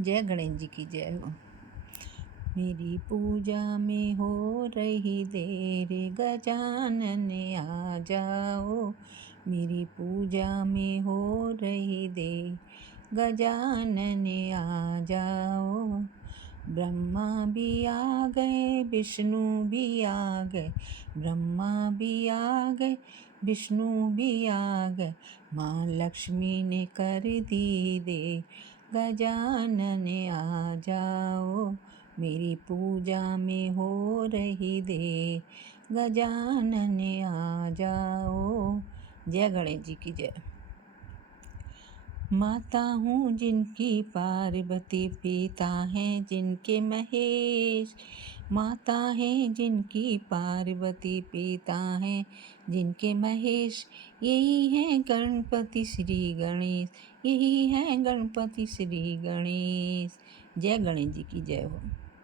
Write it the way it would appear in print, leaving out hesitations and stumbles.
जय गणेश जी की जय हो। मेरी पूजा में हो रही देर, गजानन आ जाओ। मेरी पूजा में हो रही देर, गजानन आ जाओ। ब्रह्मा भी आ गए, विष्णु भी आ गए, ब्रह्मा भी आ गए, विष्णु भी आ गए। माँ लक्ष्मी ने कर दी दे, गजानन आ जाओ। मेरी पूजा में हो रही दे, गजानन आ जाओ। जय गणेश जी की जय। माता हूँ जिनकी पार्वती, पिता हैं जिनके महेश। माता हैं जिनकी पार्वती, पिता हैं जिनके महेश। यही हैं गणपति श्री गणेश, यही हैं गणपति श्री गणेश। जय गणेश जी की जय हो।